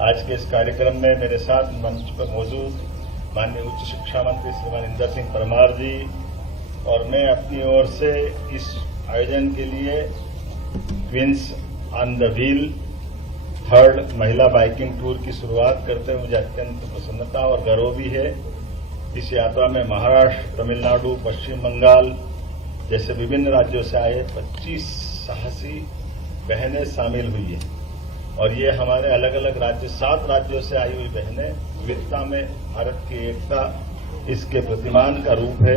आज के इस कार्यक्रम में मेरे साथ मंच पर मौजूद माननीय उच्च शिक्षा मंत्री श्रीमान इंदर सिंह परमार जी और मैं अपनी ओर से इस आयोजन के लिए twins on the wheel 3rd महिला बाइकिंग टूर की शुरुआत करते हुए मुझे अत्यंत प्रसन्नता और गर्व भी है। इस यात्रा में महाराष्ट्र, तमिलनाडु, पश्चिम बंगाल जैसे विभिन्न राज्यों से आए 25 साहसी बहनें शामिल हुई है और ये हमारे अलग अलग राज्य 7 राज्यों से आई हुई बहनें विविधता में भारत की एकता इसके प्रतिमान का रूप है।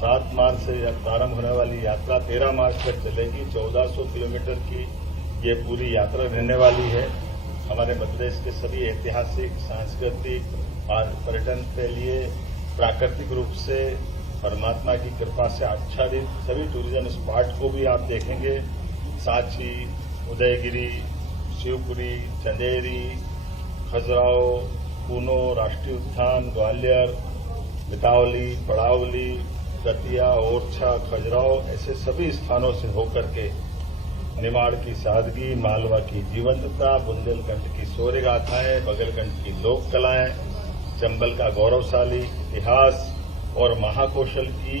7 मार्च से प्रारंभ होने वाली यात्रा 13 मार्च तक चलेगी। 1400 किलोमीटर की ये पूरी यात्रा रहने वाली है। हमारे मध्य प्रदेश के सभी ऐतिहासिक, सांस्कृतिक और पर्यटन के लिए प्राकृतिक रूप से परमात्मा की कृपा से आच्छादित सभी टूरिज्म स्पॉट को भी आप देखेंगे। सांची, उदयगिरी, शिवपुरी, चंदेरी, खजुराहो, पूनो राष्ट्रीय उद्यान, ग्वालियर, बितावली, पड़ावली, दतिया, ओरछा, खजुराहो ऐसे सभी स्थानों से होकर के निमाड़ की सादगी, मालवा की जीवंतता, बुंदेलखंड की शौर्य गाथाएं, बगलखंड की लोक कलाएं, चंबल का गौरवशाली इतिहास और महाकौशल की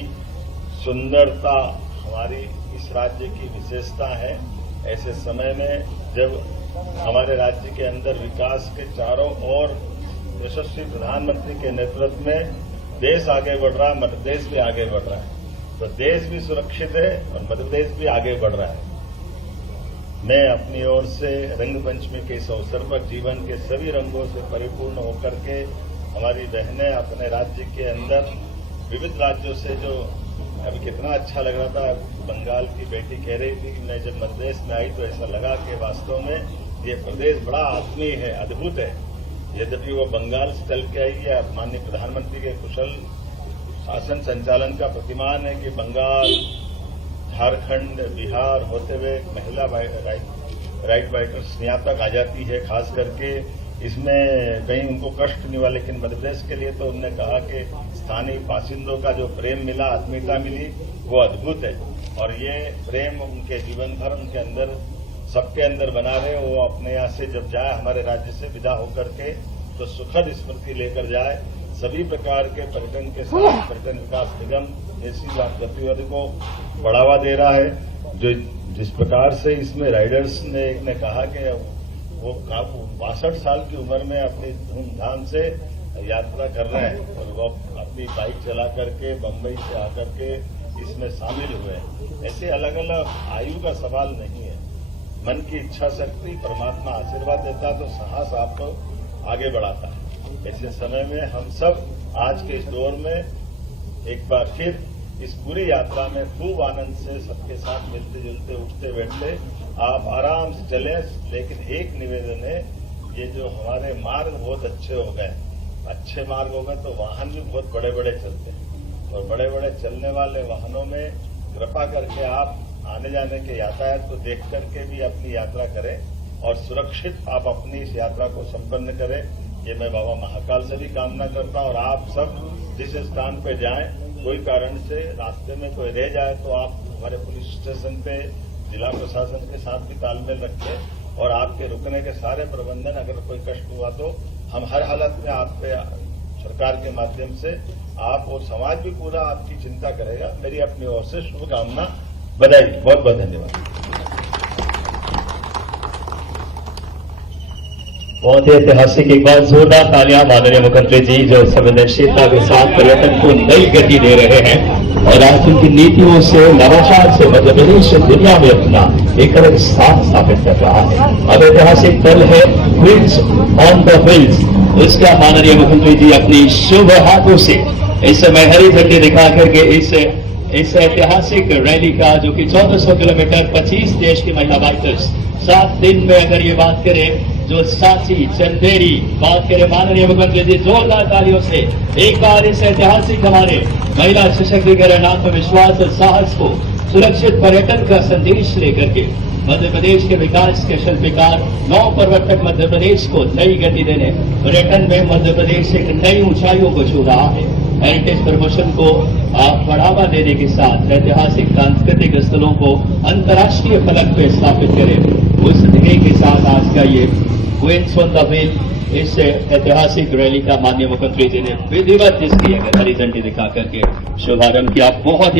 सुंदरता हमारी इस राज्य की विशेषता है। ऐसे समय में जब हमारे राज्य के अंदर विकास के चारों ओर यशस्वी प्रधानमंत्री के नेतृत्व में देश आगे बढ़ रहा है, मध्य प्रदेश भी आगे बढ़ रहा है, तो देश भी सुरक्षित है और मध्य प्रदेश भी आगे बढ़ रहा है। मैं अपनी ओर से रंगपंचमी के इस अवसर पर जीवन के सभी रंगों से परिपूर्ण होकर के हमारी बहनें अपने राज्य के अंदर विविध राज्यों से जो अभी कितना अच्छा लग रहा था, बंगाल की बेटी कह रही थी कि मैं जब मध्य प्रदेश में आई तो ऐसा लगा कि वास्तव में ये प्रदेश बड़ा आत्मीय है, अद्भुत है। यद्यपि वो बंगाल से चल के आई है, माननीय प्रधानमंत्री के कुशल शासन संचालन का प्रतिमान है कि बंगाल, झारखंड, बिहार होते हुए महिला राइट बाइकर्स यहाँ तक आ जाती है। खास करके इसमें कहीं उनको कष्ट नहीं हुआ, लेकिन मध्य प्रदेश के लिए तो उन्होंने कहा कि स्थानीय बासिंदों का जो प्रेम मिला, आत्मीयता मिली, वो अद्भुत है और ये प्रेम उनके जीवन भर उनके अंदर सबके अंदर बना रहे। वो अपने यहाँ से जब जाए, हमारे राज्य से विदा होकर के, तो सुखद स्मृति लेकर जाए। सभी प्रकार के पर्यटन के साथ पर्यटन विकास निगम ऐसी गतिविधि को बढ़ावा दे रहा है। जो जिस प्रकार से इसमें राइडर्स ने कहा कि वो 62 साल की उम्र में अपनी धूमधाम से यात्रा कर रहे हैं और वो अपनी बाइक चला करके बम्बई से आकर के इसमें शामिल हुए हैं। ऐसे अलग अलग आयु का सवाल नहीं है, मन की इच्छा शक्ति परमात्मा आशीर्वाद देता तो साहस आपको आगे बढ़ाता है। ऐसे समय में हम सब आज के इस दौर में एक बार फिर इस पूरी यात्रा में खूब आनंद से सबके साथ मिलते जुलते, उठते बैठते आप आराम से चलें। लेकिन एक निवेदन है, ये जो हमारे मार्ग बहुत अच्छे हो गए, अच्छे मार्ग हो गए तो वाहन भी बहुत बड़े बड़े चलते हैं और बड़े बड़े चलने वाले वाहनों में कृपा करके आप आने जाने के यातायात को देख करके भी अपनी यात्रा करें और सुरक्षित आप अपनी इस यात्रा को संपन्न करें। ये मैं बाबा महाकाल से भी कामना करता हूं और आप सब जिस स्थान पे जाएं, कोई कारण से रास्ते में कोई रह जाए तो आप हमारे पुलिस स्टेशन पे जिला प्रशासन के साथ भी तालमेल रखें और आपके रुकने के सारे प्रबंधन, अगर कोई कष्ट हुआ तो हम हर हालत में आप पे सरकार के माध्यम से आप और समाज भी पूरा आपकी चिंता करेगा। मेरी अपनी ओर से शुभकामना, बधाई, बहुत बहुत धन्यवाद। बहुत ही ऐतिहासिक, एक बार जोरदार तालियां माननीय मुख्यमंत्री जी जो संवेदनशीलता के साथ पर्यटन को नई गति दे रहे हैं और आज उनकी नीतियों से, नवाचार से मध्य प्रदेश दुनिया में अपना एक अलग स्थान स्थापित कर रहा है। अब ऐतिहासिक पल है ट्विंस ऑन द व्हील्स, उसका माननीय मुख्यमंत्री जी अपनी शुभ हाथों से इस समय हरी झंडी दिखा करके इस ऐतिहासिक रैली का, जो कि 1400 किलोमीटर 25 देश की महिला बाइकर्स 7 दिन में, अगर ये बात करें जो सांची, चंदेरी, बात करें माननीय मुख्यमंत्री जी, जोरदार तालियों से एक बार इस ऐतिहासिक हमारे महिला सशक्तिकरण, आत्मविश्वास और साहस को, सुरक्षित पर्यटन का संदेश लेकर के मध्य प्रदेश के विकास के शिल्पकार, नौ पर्वतक मध्य प्रदेश को नई गति देने, पर्यटन में मध्य प्रदेश एक नई ऊंचाइयों को छू रहा है। हेरिटेज प्रमोशन को बढ़ावा देने के साथ ऐतिहासिक सांस्कृतिक स्थलों को अंतर्राष्ट्रीय फलक पर स्थापित करें, उस ध्येय के साथ आज का ये क्वींस ऑन द व्हील, इस ऐतिहासिक रैली का माननीय मुख्यमंत्री जी ने विधिवत इसकी हरी झंडी दिखा करके शुभारंभ किया। बहुत ही